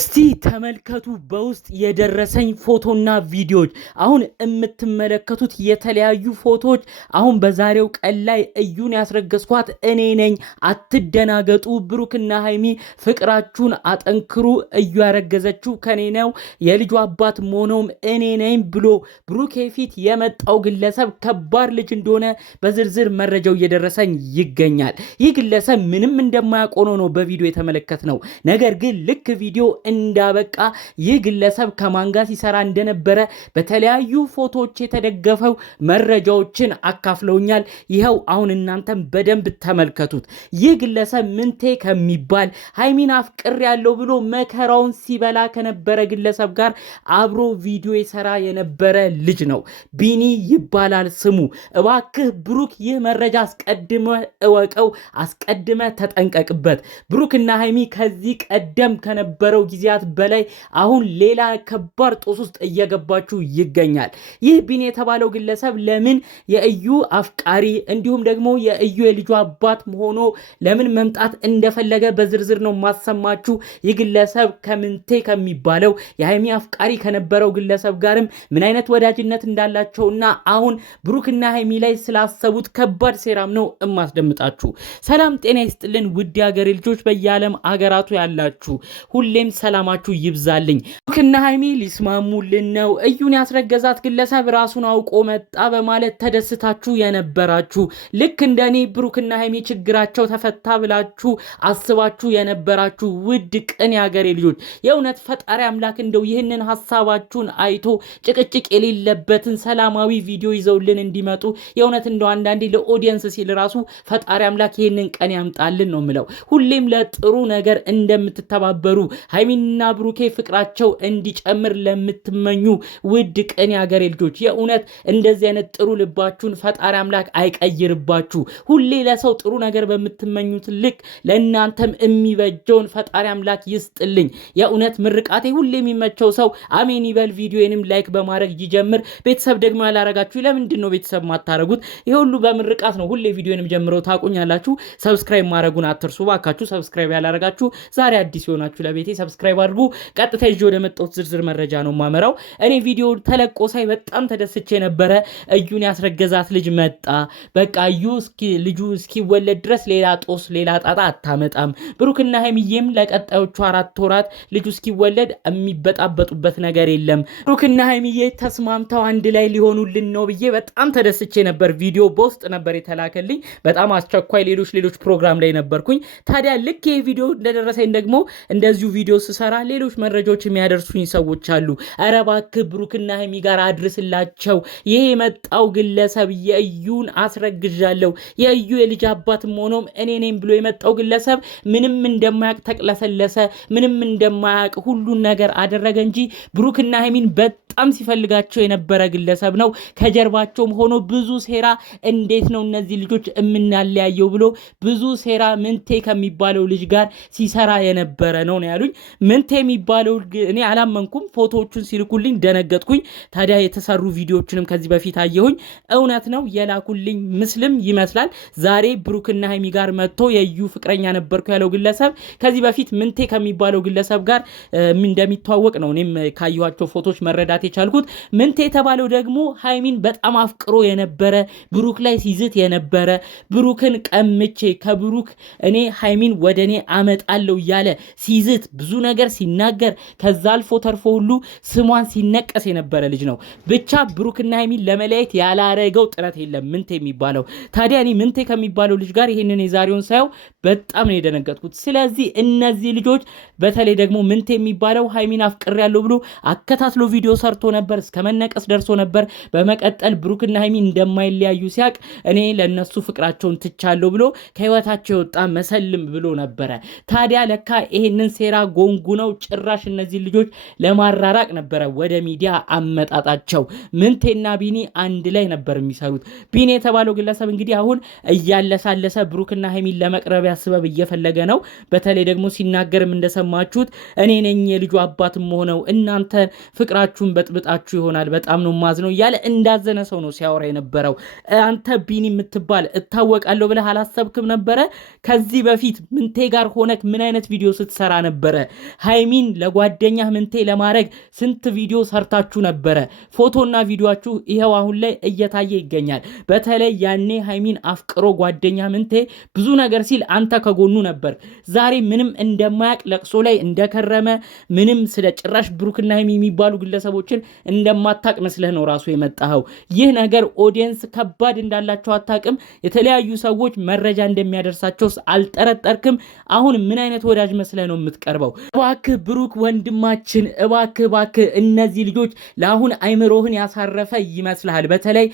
እስቲ ተመልከቱ በውስጥ የደረሰኝ ፎቶና ቪዲዮዎች። አሁን የምትመለከቱት የተለያዩ ፎቶዎች አሁን በዛሬው ቀን ላይ እዩን ያስረገዝኳት እኔ ነኝ፣ አትደናገጡ፣ ብሩክና ሃይሚ ፍቅራችሁን አጠንክሩ፣ እዩ ያረገዘችው ከኔ ነው፣ የልጁ አባት መሆኑም እኔ ነኝ ብሎ ብሩክ ፊት የመጣው ግለሰብ ከባድ ልጅ እንደሆነ በዝርዝር መረጃው እየደረሰኝ ይገኛል። ይህ ግለሰብ ምንም እንደማያቆኖ ነው በቪዲዮ የተመለከትነው። ነገር ግን ልክ ቪዲዮ እንዳበቃ ይህ ግለሰብ ከማን ጋር ሲሰራ እንደነበረ በተለያዩ ፎቶዎች የተደገፈው መረጃዎችን አካፍለውኛል። ይኸው አሁን እናንተም በደንብ ተመልከቱት። ይህ ግለሰብ ምንቴ ከሚባል ሃይሚን አፍቅር ያለው ብሎ መከራውን ሲበላ ከነበረ ግለሰብ ጋር አብሮ ቪዲዮ የሰራ የነበረ ልጅ ነው። ቢኒ ይባላል ስሙ። እባክህ ብሩክ ይህ መረጃ አስቀድመ እወቀው፣ አስቀድመ ተጠንቀቅበት። ብሩክና ሃይሚ ከዚህ ቀደም ከነበረው ጊዜያት በላይ አሁን ሌላ ከባድ ጦስ ውስጥ እየገባችሁ ይገኛል። ይህ ቢኒ የተባለው ግለሰብ ለምን የእዩ አፍቃሪ እንዲሁም ደግሞ የእዩ የልጁ አባት ሆኖ ለምን መምጣት እንደፈለገ በዝርዝር ነው ማሰማችሁ። ይህ ግለሰብ ከምንቴ ከሚባለው የሃይሚ አፍቃሪ ከነበረው ግለሰብ ጋርም ምን አይነት ወዳጅነት እንዳላቸውና አሁን ብሩክና ሃይሚ ላይ ስላሰቡት ከባድ ሴራም ነው እማስደምጣችሁ። ሰላም ጤና ይስጥልን ውድ ሀገሬ ልጆች፣ በየዓለም አገራቱ ያላችሁ ሁሌም ሰላማችሁ ይብዛልኝ። ብሩክና ሃይሚ ሊስማሙልን ነው፣ እዩን ያስረገዛት ግለሰብ ራሱን አውቆ መጣ በማለት ተደስታችሁ የነበራችሁ፣ ልክ እንደኔ ብሩክና ሃይሚ ችግራቸው ተፈታ ብላችሁ አስባችሁ የነበራችሁ ውድ ቅን የሀገሬ ልጆች፣ የእውነት ፈጣሪ አምላክ እንደው ይህንን ሐሳባችሁን አይቶ ጭቅጭቅ የሌለበትን ሰላማዊ ቪዲዮ ይዘውልን እንዲመጡ የእውነት እንደው አንዳንዴ ለኦዲየንስ ሲል ራሱ ፈጣሪ አምላክ ይህንን ቀን ያምጣልን ነው ምለው። ሁሌም ለጥሩ ነገር እንደምትተባበሩ ሃይሚና ብሩኬ ፍቅራቸው እንዲጨምር ለምትመኙ ውድ ቅን የሀገሬ ልጆች የእውነት እንደዚህ አይነት ጥሩ ልባችሁን ፈጣሪ አምላክ አይቀይርባችሁ። ሁሌ ለሰው ጥሩ ነገር በምትመኙት ልክ ለእናንተም የሚበጀውን ፈጣሪ አምላክ ይስጥልኝ። የእውነት ምርቃቴ ሁሌ የሚመቸው ሰው አሜን ይበል። ቪዲዮንም ላይክ በማድረግ ይጀምር። ቤተሰብ ደግሞ ያላረጋችሁ ለምንድን ነው ቤተሰብ ማታረጉት? ይሄ ሁሉ በምርቃት ነው። ሁሌ ቪዲዮንም ጀምረው ታቁኛላችሁ። ሰብስክራይብ ማድረጉን አትርሱ ባካችሁ። ሰብስክራይብ ያላረጋችሁ ዛሬ አዲስ ይሆናችሁ ለቤቴ ሰብስክራይብ አድርጉ። ቀጥታ ይዤ ወደ መጣሁት ዝርዝር መረጃ ነው ማመራው። እኔ ቪዲዮ ተለቆ ሳይ በጣም ተደስቼ ነበረ። እዩን ያስረገዛት ልጅ መጣ። በቃ እዩ ልጁ እስኪወለድ ድረስ ሌላ ጦስ ሌላ ጣጣ አታመጣም። ብሩክና ሃይሚዬም ለቀጣዮቹ 4 ወራት ልጁ እስኪወለድ የሚበጣበጡበት ነገር የለም። ብሩክና ሃይሚዬ ተስማምተው አንድ ላይ ሊሆኑልን ነው ብዬ በጣም ተደስቼ ነበር። ቪዲዮ በውስጥ ነበር የተላከልኝ። በጣም አስቸኳይ ሌሎች ፕሮግራም ላይ ነበርኩኝ። ታዲያ ልክ ይሄ ቪዲዮ እንደደረሰኝ ደግሞ እንደዚሁ ቪዲዮ ስሰራ ሌሎች መረጃዎች የሚያደርሱኝ ሰዎች አሉ። ኧረ እባክህ ብሩክና ሃይሚ ጋር አድርስላቸው፣ ይሄ የመጣው ግለሰብ የእዩን አስረግዣለሁ፣ የእዩ የልጅ አባትም ሆኖም እኔ ነኝ ብሎ የመጣው ግለሰብ ምንም እንደማያቅ ተቅለሰለሰ፣ ምንም እንደማያቅ ሁሉን ነገር አደረገ እንጂ ብሩክና ሃይሚን በጣም ሲፈልጋቸው የነበረ ግለሰብ ነው። ከጀርባቸውም ሆኖ ብዙ ሴራ፣ እንዴት ነው እነዚህ ልጆች የምናለያየው ብሎ ብዙ ሴራ ምንቴ ከሚባለው ልጅ ጋር ሲሰራ የነበረ ነው ያሉኝ። ምንቴ የሚባለው እኔ አላመንኩም። ፎቶዎቹን ሲልኩልኝ ደነገጥኩኝ። ታዲያ የተሰሩ ቪዲዮዎችንም ከዚህ በፊት አየሁኝ። እውነት ነው የላኩልኝ ምስልም ይመስላል። ዛሬ ብሩክና ሃይሚ ጋር መጥቶ የዩ ፍቅረኛ ነበርኩ ያለው ግለሰብ ከዚህ በፊት ምንቴ ከሚባለው ግለሰብ ጋር እንደሚተዋወቅ ነው እኔም ካየኋቸው ፎቶዎች መረዳት የቻልኩት። ምንቴ የተባለው ደግሞ ሃይሚን በጣም አፍቅሮ የነበረ፣ ብሩክ ላይ ሲዝት የነበረ፣ ብሩክን ቀምቼ ከብሩክ እኔ ሃይሚን ወደ እኔ አመጣለሁ እያለ ሲዝት ብዙ ነገር ሲናገር ከዛ አልፎ ተርፎ ሁሉ ስሟን ሲነቀስ የነበረ ልጅ ነው። ብቻ ብሩክና ሃይሚን ለመለያየት ያላረገው ጥረት የለም ምንቴ የሚባለው። ታዲያ እኔ ምንቴ ከሚባለው ልጅ ጋር ይህንን የዛሬውን ሳየው በጣም ነው የደነገጥኩት። ስለዚህ እነዚህ ልጆች በተለይ ደግሞ ምንቴ የሚባለው ሃይሚን አፍቅሬያለሁ ብሎ አከታትሎ ቪዲዮ ሰርቶ ነበር፣ እስከ መነቀስ ደርሶ ነበር። በመቀጠል ብሩክና ሃይሚን እንደማይለያዩ ሲያቅ እኔ ለነሱ ፍቅራቸውን ትቻለሁ ብሎ ከህይወታቸው የወጣ መሰልም ብሎ ነበረ። ታዲያ ለካ ይሄንን ሴራ ጎንጉ ነው ጭራሽ እነዚህ ልጆች ለማራራቅ ነበረ ወደ ሚዲያ አመጣጣቸው። ምንቴና ቢኒ አንድ ላይ ነበር የሚሰሩት። ቢኒ የተባለው ግለሰብ እንግዲህ አሁን እያለሳለሰ ብሩክና ሃይሚን ለመቅረብ ያስበብ እየፈለገ ነው። በተለይ ደግሞ ሲናገርም እንደሰማችሁት እኔ ነኝ የልጁ አባትም ሆነው እናንተ ፍቅራችሁን በጥብጣችሁ ይሆናል በጣም ነው ማዝነው እያለ እንዳዘነ ሰው ነው ሲያወራ የነበረው። አንተ ቢኒ የምትባል እታወቃለሁ ብለህ አላሰብክም ነበረ? ከዚህ በፊት ምንቴ ጋር ሆነክ ምን አይነት ቪዲዮ ስትሰራ ነበረ? ሃይሚ ሃይሚን ለጓደኛ ምንቴ ለማድረግ ስንት ቪዲዮ ሰርታችሁ ነበረ። ፎቶና ቪዲዮአችሁ ይሄው አሁን ላይ እየታየ ይገኛል። በተለይ ያኔ ሃይሚን አፍቅሮ ጓደኛ ምንቴ ብዙ ነገር ሲል አንተ ከጎኑ ነበር። ዛሬ ምንም እንደማያቅ ለቅሶ ላይ እንደከረመ ምንም ስለ ጭራሽ ብሩክና ሃይሚ የሚባሉ ግለሰቦችን እንደማታቅ መስለህ ነው ራሱ የመጣኸው። ይህ ነገር ኦዲየንስ ከባድ እንዳላቸው አታቅም? የተለያዩ ሰዎች መረጃ እንደሚያደርሳቸውስ አልጠረጠርክም? አሁን ምን አይነት ወዳጅ መስለህ ነው የምትቀርበው? እባክህ ብሩክ ወንድማችን እባክህ እነዚህ ልጆች ለአሁን አይምሮህን ያሳረፈ ይመስልሃል? በተለይ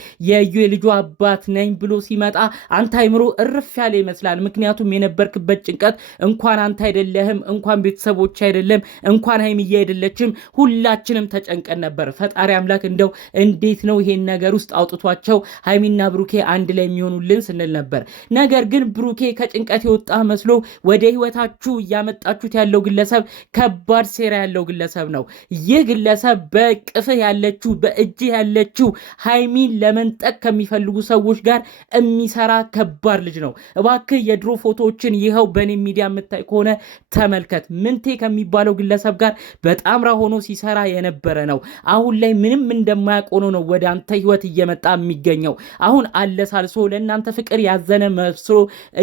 የልጁ አባት ነኝ ብሎ ሲመጣ አንተ አይምሮ እርፍ ያለ ይመስላል። ምክንያቱም የነበርክበት ጭንቀት እንኳን አንተ አይደለህም፣ እንኳን ቤተሰቦች አይደለም፣ እንኳን ሃይሚዬ አይደለችም፣ ሁላችንም ተጨንቀን ነበር። ፈጣሪ አምላክ እንደው እንዴት ነው ይሄን ነገር ውስጥ አውጥቷቸው ሃይሚና ብሩኬ አንድ ላይ የሚሆኑልን ስንል ነበር። ነገር ግን ብሩኬ ከጭንቀት የወጣ መስሎ ወደ ህይወታችሁ እያመጣችሁት ያለው ግለሰብ ከባድ ሴራ ያለው ግለሰብ ነው። ይህ ግለሰብ በቅፍህ ያለችው በእጅህ ያለችው ሃይሚን ለመንጠቅ ከሚፈልጉ ሰዎች ጋር የሚሰራ ከባድ ልጅ ነው። እባክህ የድሮ ፎቶዎችን ይኸው በኔ ሚዲያ የምታይ ከሆነ ተመልከት። ምንቴ ከሚባለው ግለሰብ ጋር በጣምራ ሆኖ ሲሰራ የነበረ ነው። አሁን ላይ ምንም እንደማያውቅ ሆኖ ነው ወደ አንተ ህይወት እየመጣ የሚገኘው። አሁን አለሳልሶ ለእናንተ ፍቅር ያዘነ መስሎ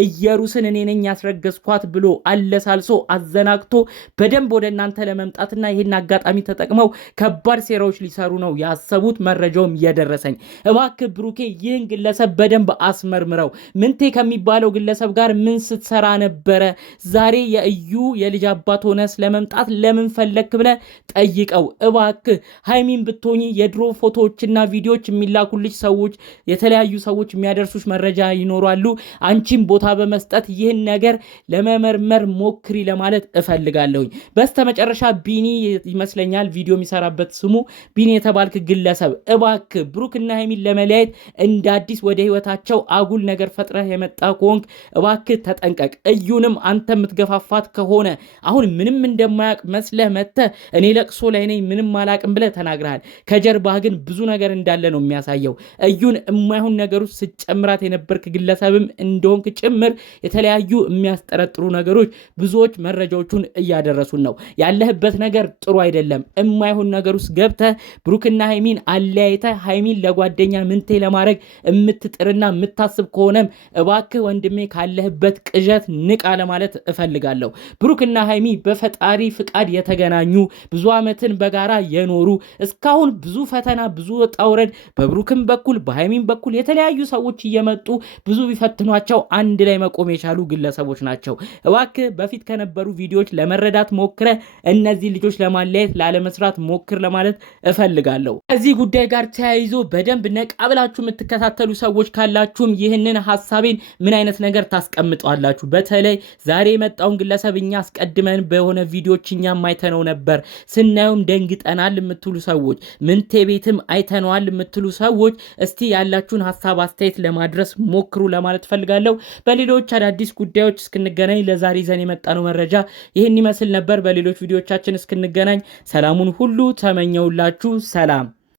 ኢየሩስን እኔ ነኝ ያስረገዝኳት ብሎ አለሳልሶ አዘናግቶ በደንብ ወደ እናንተ ለመምጣትና ይህን አጋጣሚ ተጠቅመው ከባድ ሴራዎች ሊሰሩ ነው ያሰቡት። መረጃውም እየደረሰኝ። እባክህ ብሩኬ ይህን ግለሰብ በደንብ አስመርምረው። ምንቴ ከሚባለው ግለሰብ ጋር ምን ስትሰራ ነበረ? ዛሬ የእዩ የልጅ አባት ሆነ ስለመምጣት ለምን ፈለክ ብለህ ጠይቀው። እባክህ ሃይሚን ብትሆኚ የድሮ ፎቶዎችና ቪዲዮዎች የሚላኩልሽ ሰዎች የተለያዩ ሰዎች የሚያደርሱሽ መረጃ ይኖራሉ። አንቺም ቦታ በመስጠት ይህን ነገር ለመመርመር ሞክሪ ለማለት እፈልጋለሁኝ። በስተመጨረሻ ቢኒ ይመስለኛል ቪዲዮ የሚሰራበት ስሙ ቢኒ የተባልክ ግለሰብ እባክህ ብሩክና ሃይሚን ለመለያየት እንደ አዲስ ወደ ህይወታቸው አጉል ነገር ፈጥረህ የመጣ ከሆንክ እባክህ ተጠንቀቅ። እዩንም አንተ የምትገፋፋት ከሆነ አሁን ምንም እንደማያውቅ መስለህ መተህ እኔ ለቅሶ ላይ ነኝ ምንም አላቅም ብለህ ተናግረሃል። ከጀርባህ ግን ብዙ ነገር እንዳለ ነው የሚያሳየው። እዩን የማይሆን ነገር ውስጥ ስጨምራት የነበርክ ግለሰብም እንደሆንክ ጭምር የተለያዩ የሚያስጠረጥሩ ነገሮች ብዙዎች መረጃዎቹን እያደረሱን ነው። ያለህበት ነገር ጥሩ አይደለም። የማይሆን ነገር ውስጥ ገብተህ ብሩክና ሃይሚን አለያይተህ ሃይሚን ለጓደኛ ምንቴ ለማድረግ የምትጥርና የምታስብ ከሆነም እባክህ ወንድሜ ካለህበት ቅዠት ንቃ ለማለት እፈልጋለሁ። ብሩክና ሃይሚ በፈጣሪ ፍቃድ የተገናኙ ብዙ ዓመትን በጋራ የኖሩ እስካሁን ብዙ ፈተና ብዙ ወጣ ውረድ በብሩክም በኩል በሃይሚን በኩል የተለያዩ ሰዎች እየመጡ ብዙ ቢፈትኗቸው አንድ ላይ መቆም የቻሉ ግለሰቦች ናቸው። እባክህ በፊት ከነበሩ ቪዲዮዎች ለመረዳት ሞክረ እነዚህ ልጆች ለማለያየት ላለመስራት ሞክር ለማለት እፈልጋለሁ። ከዚህ ጉዳይ ጋር ተያይዞ በደንብ ነቃ ብላችሁ የምትከታተሉ ሰዎች ካላችሁም ይህንን ሐሳቤን ምን አይነት ነገር ታስቀምጧላችሁ? በተለይ ዛሬ የመጣውን ግለሰብ እኛ አስቀድመን በሆነ ቪዲዮዎች እኛም አይተነው ነበር ስናየውም ደንግጠናል የምትሉ ሰዎች ምንቴ ቤትም አይተነዋል የምትሉ ሰዎች እስቲ ያላችሁን ሐሳብ አስተያየት ለማድረስ ሞክሩ ለማለት ፈልጋለሁ። በሌሎች አዳዲስ ጉዳዮች እስክንገናኝ ለዛሬ ይዘን የመጣነው መረጃ ይህን ይመስል ነበር። በሌሎች ቪዲዮዎቻችን እስክንገናኝ ሰላሙን ሁሉ ተመኘውላችሁ። ሰላም።